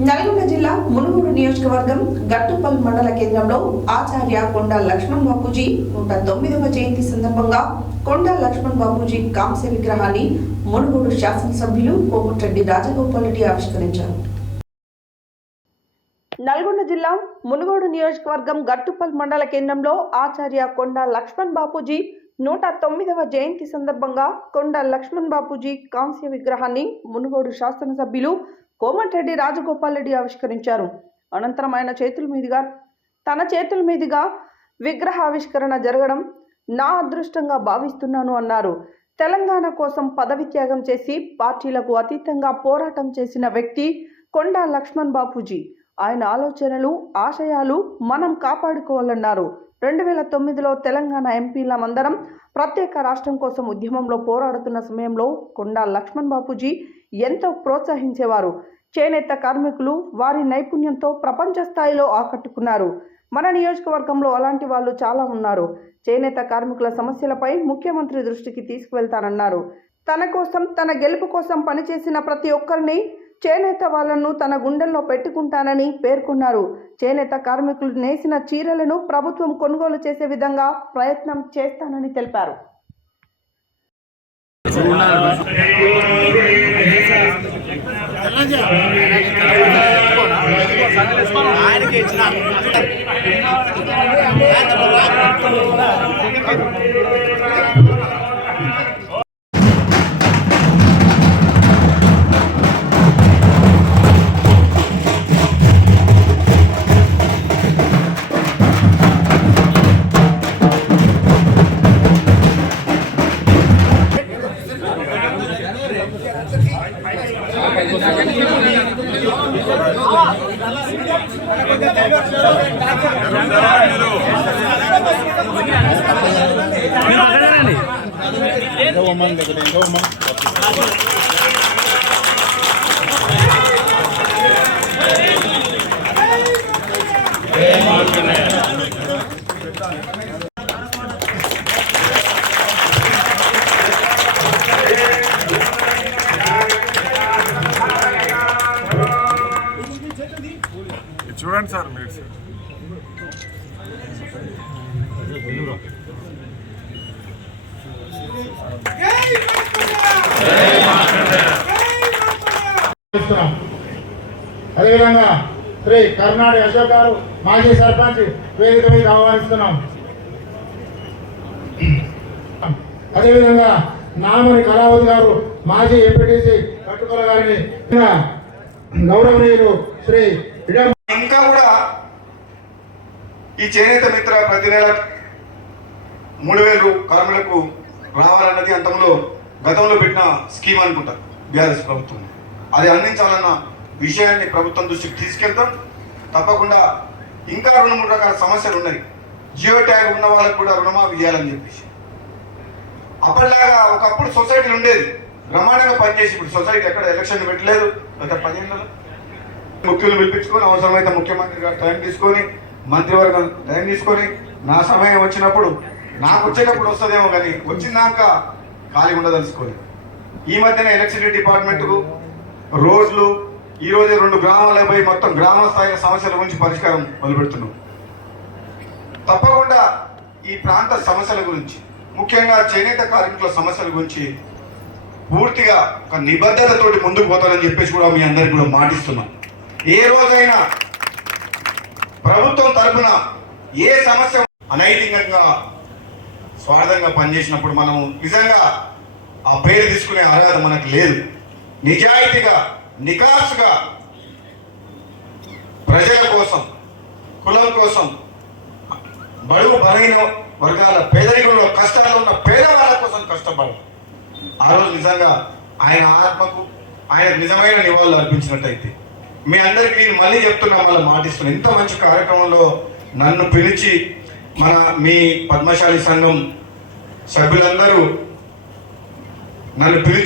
నల్గొండ జిల్లా మునుగోడు నియోజకవర్గం గట్టుపల్ మండల కేంద్రంలో ఆచార్య కొండా లక్ష్మణ్ బాపూజీ 109వ జయంతి సందర్భంగా కొండా లక్ష్మణ్ బాపూజీ కాంస్య విగ్రహాన్ని మునుగోడు శాసనసభ్యులు కోమటిరెడ్డి రాజగోపాల్ రెడ్డి ఆవిష్కరించారు. నల్గొండ జిల్లా మునుగోడు నియోజకవర్గం గట్టుపల్ మండల కేంద్రంలో ఆచార్య కొండా లక్ష్మణ్ బాపూజీ 109వ జయంతి సందర్భంగా కొండా లక్ష్మణ్ బాపూజీ కాంస్య విగ్రహాన్ని మునుగోడు శాసనసభ్యులు కోమటిరెడ్డి రాజగోపాల్ రెడ్డి ఆవిష్కరించారు. అనంతరం ఆయన తన చేతుల మీదుగా విగ్రహ ఆవిష్కరణ జరగడం నా అదృష్టంగా భావిస్తున్నాను అన్నారు. తెలంగాణ కోసం పదవి త్యాగం చేసి పార్టీలకు అతీతంగా పోరాటం చేసిన వ్యక్తి కొండా లక్ష్మణ్ బాపూజీ. ఆయన ఆలోచనలు, ఆశయాలు మనం కాపాడుకోవాలన్నారు. 2009లో తెలంగాణ ఎంపీలమందరం ప్రత్యేక రాష్ట్రం కోసం ఉద్యమంలో పోరాడుతున్న సమయంలో కొండా లక్ష్మణ్ బాపూజీ ఎంతో ప్రోత్సహించేవారు. చేనేత కార్మికులు వారి నైపుణ్యంతో ప్రపంచ స్థాయిలో ఆకట్టుకున్నారు. మన నియోజకవర్గంలో అలాంటి వాళ్ళు చాలా ఉన్నారు. చేనేత కార్మికుల సమస్యలపై ముఖ్యమంత్రి దృష్టికి తీసుకువెళ్తానన్నారు. తన కోసం, తన గెలుపు కోసం పనిచేసిన ప్రతి ఒక్కరిని, చేనేత వాళ్లను తన గుండెల్లో పెట్టుకుంటానని పేర్కొన్నారు. చేనేత కార్మికులు నేసిన చీరలను ప్రభుత్వం కొనుగోలు చేసే విధంగా ప్రయత్నం చేస్తానని తెలిపారు. చూడండి సార్ మీరు అదేవిధంగా శ్రీ కర్నాడి అశోక్ గారు మాజీ సర్పంచ్ వేదిక మీద ఆహ్వానిస్తున్నాం. అదేవిధంగా నామని కళావతి గారు మాజీ ఎంపీటీసీ కట్టుకొల గారిని గౌరవనీయులు శ్రీ ఇంకా కూడా ఈ చేనేత మిత్ర ప్రతి నెల 3000 కార్మికులకు రావాలన్నది గతంలో పెట్టిన స్కీమ్ అనుకుంటా బీఆర్ఎస్ ప్రభుత్వం. అది అందించాలన్న విషయాన్ని ప్రభుత్వం దృష్టికి తీసుకెళ్తాం. తప్పకుండా ఇంకా 2-3 రకాల సమస్యలు ఉన్నాయి. జియో ట్యాగ్ ఉన్న వాళ్ళకు కూడా రుణమాఫీ చేయాలని చెప్పేసి, అప్పటిలాగా ఒకప్పుడు సొసైటీలు ఉండేది, బ్రహ్మాండంగా పనిచేసి ఇప్పుడు సొసైటీ ఎక్కడ ఎలక్షన్ పెట్టలేదు. గత 10 ఏళ్ళలో ముఖ్యులు పిలిపించుకొని, అవసరమైతే ముఖ్యమంత్రి గారు టైం తీసుకొని, మంత్రివర్గం టైం తీసుకొని, నా సమయం వచ్చినప్పుడు, నాకు వచ్చేటప్పుడు వస్తుందేమో కానీ వచ్చినాక ఖాళీ ఉండదలుచుకొని, ఈ మధ్యన ఎలక్ట్రిసిటీ డిపార్ట్మెంట్కు రోడ్లు, ఈరోజు 2 గ్రామాలకు పోయి మొత్తం గ్రామ స్థాయి సమస్యల గురించి పరిష్కారం మొదలుపెడుతున్నాం. తప్పకుండా ఈ ప్రాంత సమస్యల గురించి, ముఖ్యంగా చేనేత కార్మికుల సమస్యల గురించి పూర్తిగా ఒక నిబద్ధతతోటి ముందుకు పోతానని చెప్పేసి కూడా మీ అందరికీ కూడా మాటిస్తున్నాం. ఏ రోజైనా ప్రభుత్వం తరఫున ఏ సమస్య అనైతికంగా స్వార్థంగా పనిచేసినప్పుడు మనం నిజంగా ఆ పేరు తీసుకునే అర్హత మనకు లేదు. నిజాయితీగా, నికాసుగా ప్రజల కోసం, కులం కోసం, బడుగు బలహీన వర్గాల పేదరికంలో కష్టాల్లో ఉన్న పేదవాళ్ళ కోసం కష్టపడాలి. ఆ రోజు నిజంగా ఆయన ఆత్మకు ఆయనకు నిజమైన నివాళులు అర్పించినట్టయితే, మీ అందరికీ నేను మళ్ళీ చెప్తున్నా, మళ్ళీ మాటిస్తున్నాను, ఇంత మంచి కార్యక్రమంలో నన్ను పిలిచి మీ పద్మశాలి సంఘం సభ్యులందరూ నన్ను పిలిచి